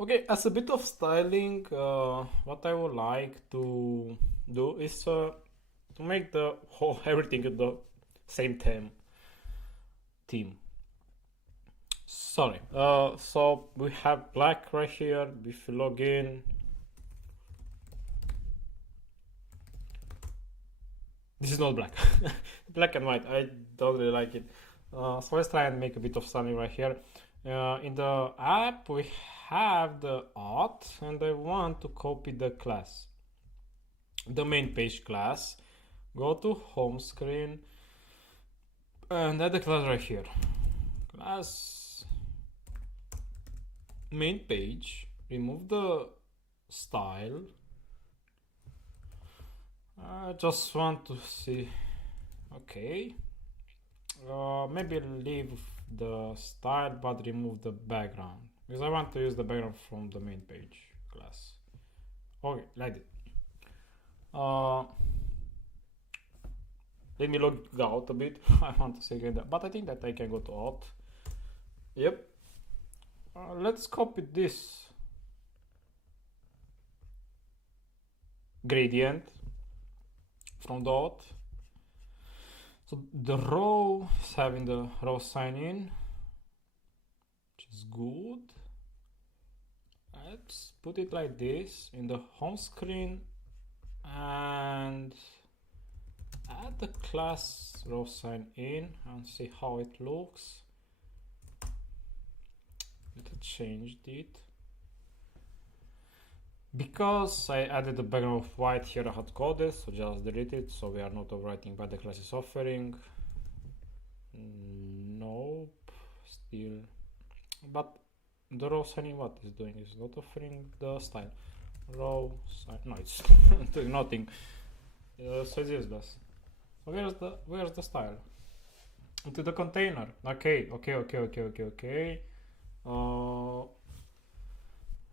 Okay, as a bit of styling, what I would like to do is to make the whole everything the same theme. Sorry. So we have black right here. If you log in, this is not black. Black and white. I don't really like it. So let's try and make a bit of styling right here. In the app, we have the auth, and I want to copy the class, the main page class. Go to home screen and add the class right here. Class main page. Remove the style. I just want to see. Okay. Maybe leave the style but remove the background because I want to use the background from the main page class. Okay, like it. Let me log out a bit. I want to say that, but I think that I can go to auth. Yep. Let's copy this gradient from the auth. So the row is having the row sign in, which is good. Let's put it like this in the home screen and add the class row sign in and see how it looks. Let's change it. Because I added the background of white here, I had coded, so just delete it, so we are not overwriting by the class is offering. Nope, still. But the row signing, what is doing is not offering the style. Row sign, no, it's doing nothing. So it's useless. So where's the style? Into the container. Okay.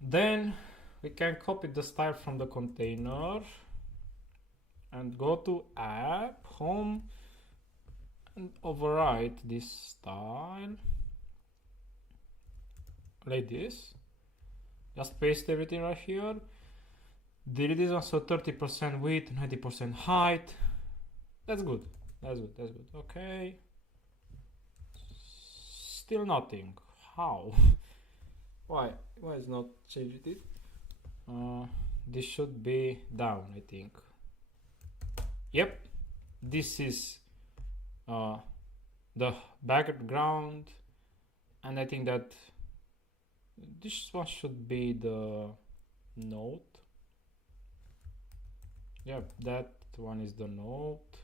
Then we can copy the style from the container and go to app, home, and overwrite this style like this. Just paste everything right here. Delete this one, so 30% width, 90% height. That's good. Okay. Still nothing. How? Why is not changed it? This should be down, I think. Yep, this is the background, and I think that this one should be the note. Yep, that one is the note.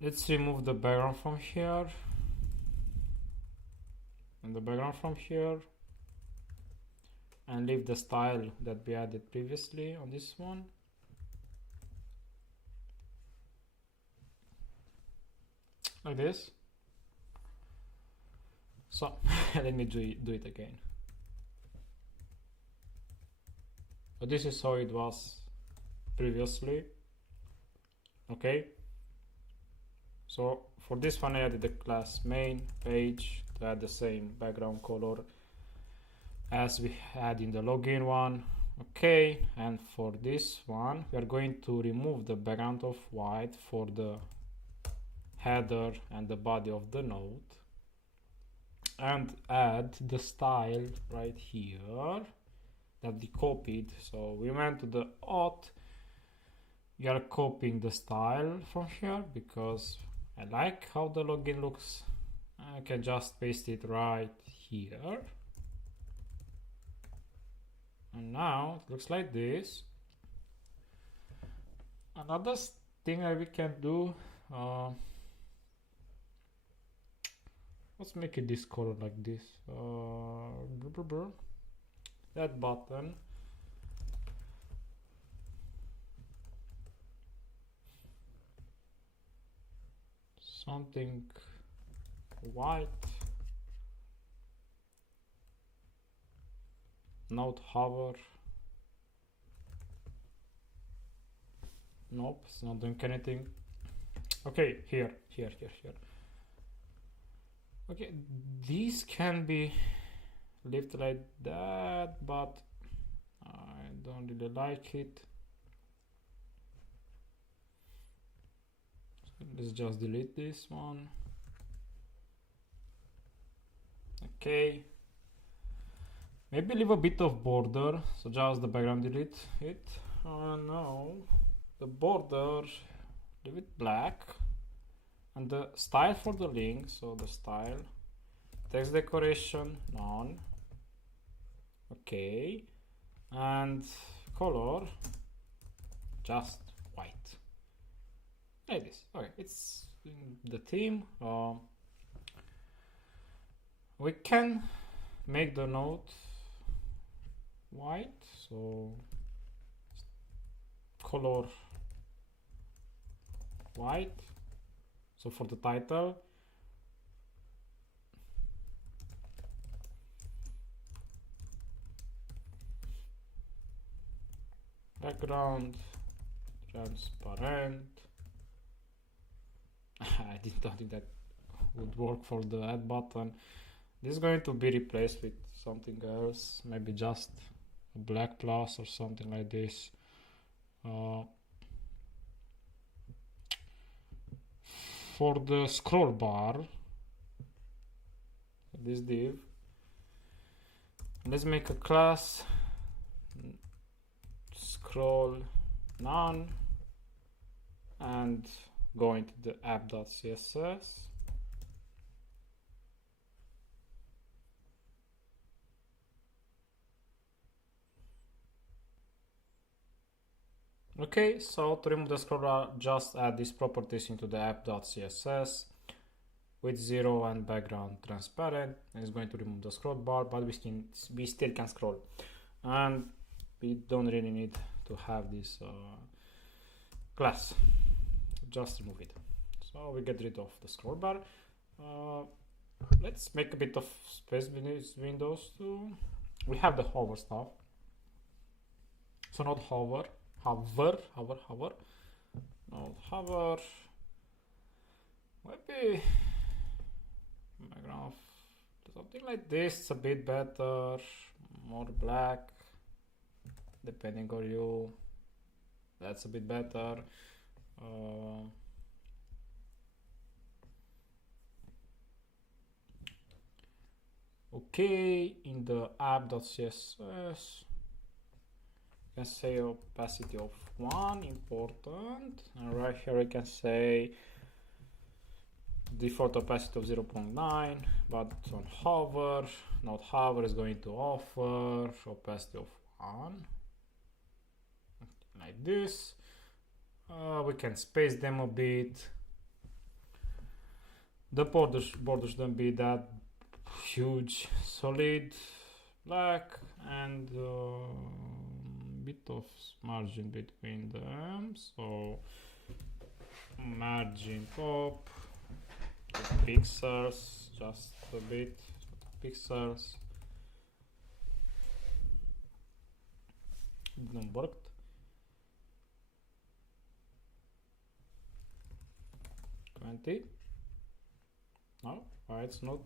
Let's remove the background from here and the background from here and leave the style that we added previously on this one. Like this. So let me do it again. So this is how it was previously. Okay. So for this one I added the class main page to add the same background color as we had in the login one. Okay, and for this one we are going to remove the background of white for the header and the body of the node and add the style right here that we copied. So we went to the auth, we are copying the style from here because I like how the login looks. I can just paste it right here. And now it looks like this. Another thing that we can do, let's make it this color like this. That button. Something white. Node hover. Nope, it's not doing anything. Okay, here. Okay, these can be left like that, but I don't really like it. So let's just delete this one. Okay, maybe leave a bit of border, so just the background, delete it. No, the border, leave it black, and the style for the link, so the style, text decoration, none. Okay, and color, just white, like this. Okay, it's in the theme. We can make the note white, so color white. So for the title, background transparent. I did not think that would work for the add button. This is going to be replaced with something else, maybe just a black plus or something like this. For the scroll bar, this div, let's make a class scroll none and go into the app.css. Okay, so to remove the scroll bar, just add these properties into the app.css with 0 and background transparent. And it's going to remove the scroll bar, but we still can scroll, and we don't really need to have this class. Just remove it. So we get rid of the scroll bar. Let's make a bit of space between those two. We have the hover stuff, so not hover. Hover, not hover. Maybe background, something like this. It's a bit better, more black, depending on you. That's a bit better. Okay, in the app.css, you can say opacity of 1, important, and right here I can say default opacity of 0.9, but on hover, not hover, is going to offer opacity of 1, like this. We can space them a bit. The borders shouldn't be that huge, solid black, and bit of margin between them, so margin top pixels, just a bit pixels. Didn't work. No, why it's not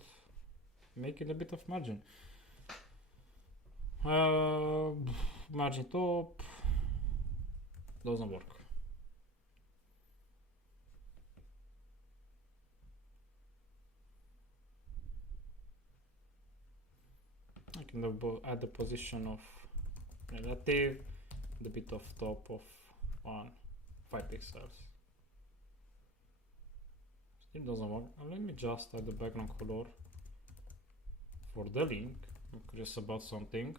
making a bit of margin? Margin top doesn't work. I can add the position of relative, the bit of top of 5 pixels. It doesn't work. Let me just add the background color for the link. I'm curious about something.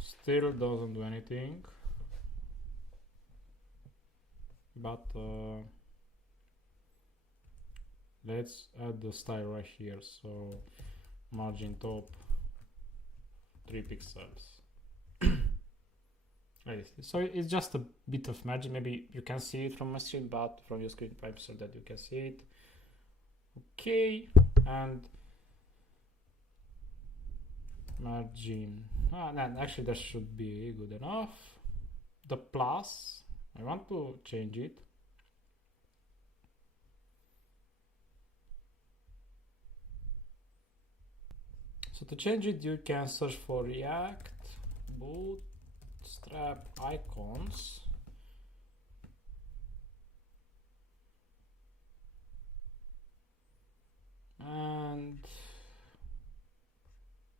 Still doesn't do anything, but let's add the style right here. So margin top 3 pixels. So it's just a bit of margin. Maybe you can see it from my screen, but from your screen, I'm sure that you can see it. Okay, and margin, no, actually that should be good enough. The plus, I want to change it. So to change it, you can search for React Bootstrap icons. And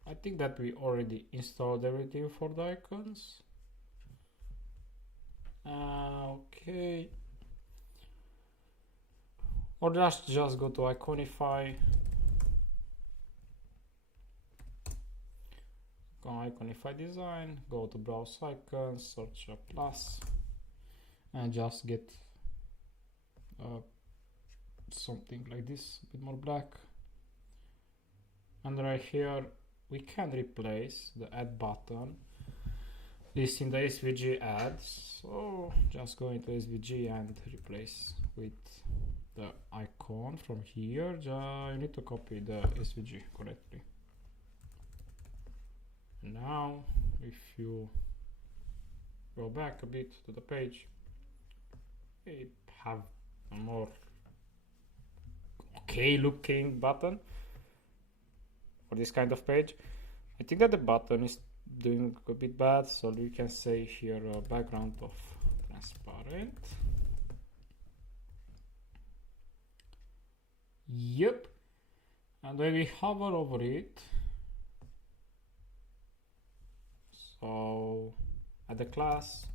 I think that we already installed everything for the icons. Okay. Or just go to Iconify. Go Iconify design, go to browse icons, search a plus, and just get something like this, a bit more black. And right here, we can replace the add button. This in the SVG ads. So just go into SVG and replace with the icon from here. You need to copy the SVG correctly. Now, if you go back a bit to the page, we have a more okay looking button for this kind of page. I think that the button is doing a bit bad, so we can say here a background of transparent. Yep. And when we hover over it, so at the class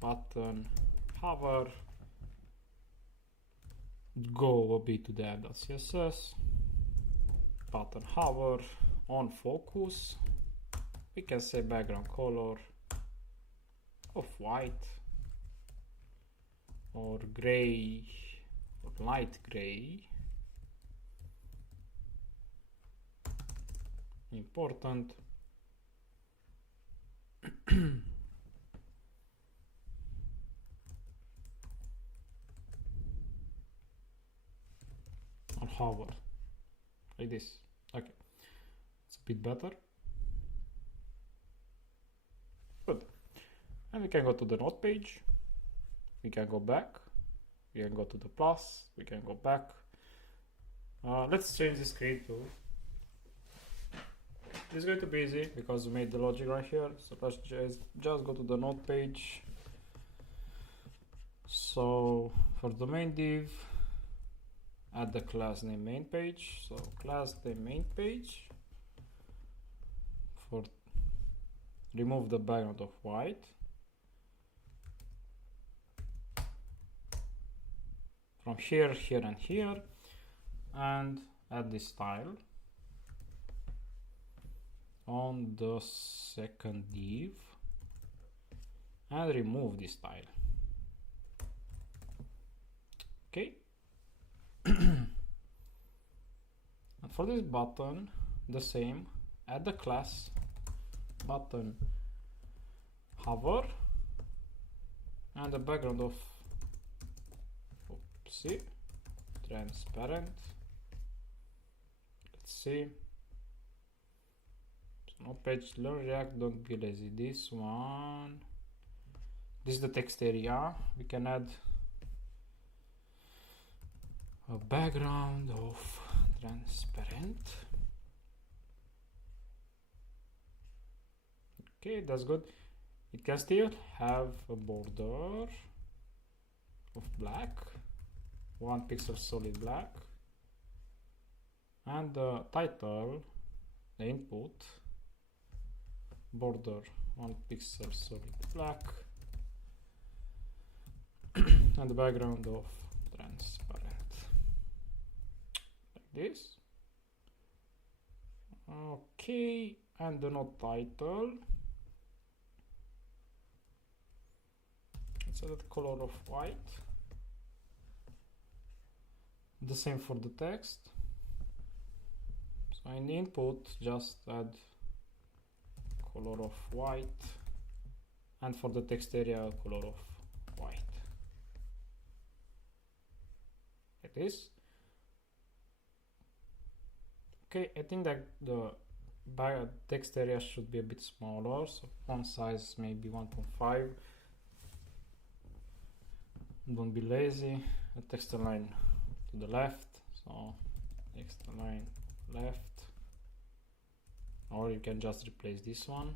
button hover, go a bit to the app.css, button hover on focus, we can say background color of white or gray or light gray. Important. Or hover like this. Okay, it's a bit better. Good. And we can go to the node page, we can go back, we can go to the plus, we can go back. Let's change the screen to, it's going to be easy because we made the logic right here. So let's just go to the node page. So for the main div, add the class name main page. So class name main page, for remove the background of white, from here, here and here, and add this style on the second div and remove this style. Okay. And for this button, the same, add the class button hover and the background of transparent. Let's see. No page, learn React, don't be lazy. This one, this is the text area. We can add a background of transparent. Okay, that's good. It can still have a border of black, 1 pixel solid black, and the title, the input, border 1 pixel solid black, and the background of transparent, like this. Okay, and the node title, so that color of white. The same for the text. So in the input, just add color of white, and for the text area, color of white, like this. Okay, I think that the text area should be a bit smaller, so font size maybe 1.5. Don't be lazy. A text align to the left, so text align left, or you can just replace this one.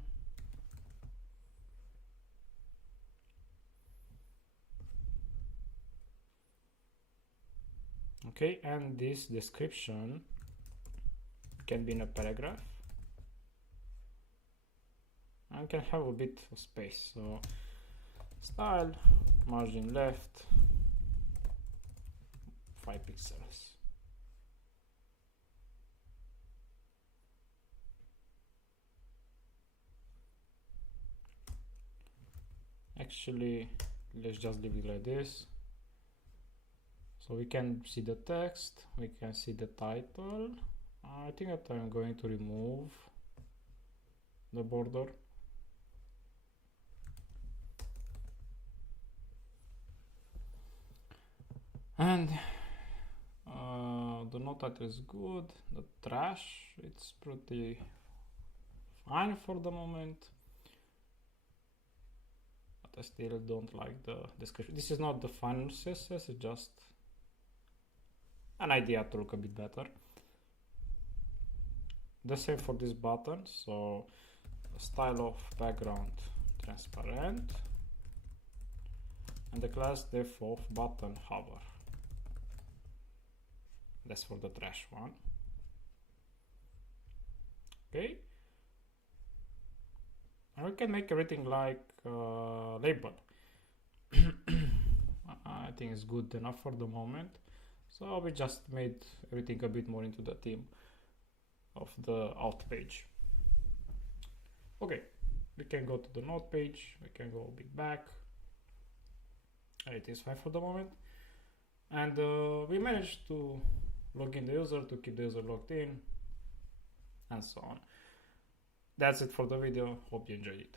Okay, and this description can be in a paragraph and can have a bit of space. So style, margin left, 5 pixels. Actually, let's just leave it like this. So we can see the text, we can see the title. I think that I'm going to remove the border. And the note title is good. The trash, it's pretty fine for the moment. But I still don't like the description. This is not the final CSS, it's just an idea to look a bit better. The same for this button. So style of background transparent, and the class def of button hover. That's for the trash one. Okay, and we can make everything like label. I think it's good enough for the moment. So we just made everything a bit more into the theme of the alt page. Okay, we can go to the node page, we can go a bit back. It is fine for the moment. And we managed to log in the user, to keep the user logged in, and so on. That's it for the video. Hope you enjoyed it.